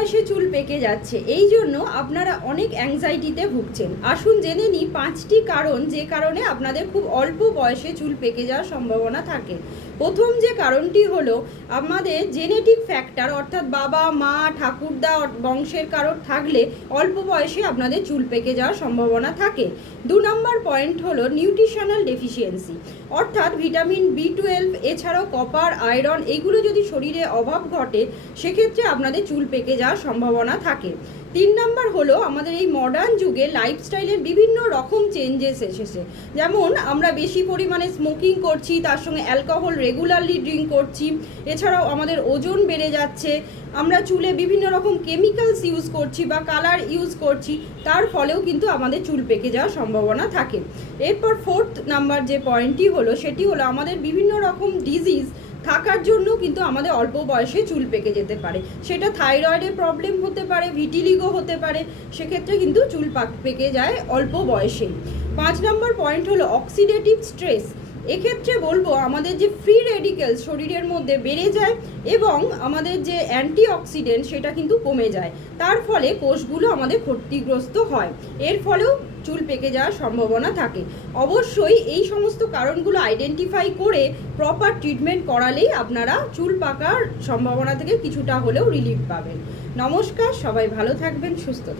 বয়সে চুল পেকে যাচ্ছে, এই জন্য আপনারা অনেক অ্যাংজাইটিতে ভুগছেন। আসুন জেনে নিই 5টি কারণ যে কারণে আপনাদের খুব অল্প বয়সে চুল পেকে যাওয়ার সম্ভাবনা থাকে। প্রথম যে কারণটি হলো আমাদের জেনেটিক ফ্যাক্টর, অর্থাৎ বাবা মা ঠাকুরদা বংশের কারোর থাকলে অল্প বয়সে আপনাদের চুল পেকে যাওয়ার সম্ভাবনা থাকে। 2 নম্বর পয়েন্ট হলো নিউট্রিশনাল ডেফিসিয়েন্সি, অর্থাৎ ভিটামিন B12 এছাড়াও কপার আয়রন এগুলো যদি শরীরে অভাব ঘটে সেক্ষেত্রে আপনাদের চুল পেকে যাওয়ার সম্ভাবনা থাকে। 3 নম্বর হলো আমাদের এই মডার্ন যুগে লাইফস্টাইলের বিভিন্ন রকম চেঞ্জেস এসেছে, যেমন আমরা বেশি পরিমাণে স্মোকিং করছি, তার সঙ্গে অ্যালকোহল রেগুলারলি ড্রিঙ্ক করছি, এছাড়াও আমাদের ওজন বেড়ে যাচ্ছে, আমরা চুলে বিভিন্ন রকম কেমিক্যালস ইউজ করছি বা কালার ইউজ করছি, তার ফলেও কিন্তু আমাদের চুল পেকে যাওয়ার সম্ভাবনা থাকে। এরপর 4th নাম্বার যে পয়েন্টটি হলো সেটি হলো আমাদের বিভিন্ন রকম ডিজিজ থাকার জন্য কিন্তু আমাদের অল্প বয়সে চুল পেকে যেতে পারে। সেটা থাইরয়েডের প্রবলেম হতে পারে, ভিটিলিগো হতে পারে, সেক্ষেত্রে কিন্তু চুল পেকে যায় অল্প বয়সেই। 5 নম্বর পয়েন্ট হলো অক্সিডেটিভ স্ট্রেস। এক্ষেত্রে বলবো আমাদের যে ফ্রি রেডিক্যালস শরীরের মধ্যে বেড়ে যায় এবং আমাদের যে অ্যান্টিঅক্সিডেন্ট সেটা কিন্তু কমে যায়, তার ফলে কোষগুলো আমাদের ক্ষতিগ্রস্ত হয়, এর ফলেও চুল পেকে যাওয়ার সম্ভাবনা থাকে। অবশ্যই এই সমস্ত কারণগুলো আইডেন্টিফাই করে প্রপার ট্রিটমেন্ট করালেই আপনারা চুল পাকার সম্ভাবনা থেকে কিছুটা হলেও রিলিফ পাবেন। নমস্কার, সবাই ভালো থাকবেন, সুস্থ থাকবেন।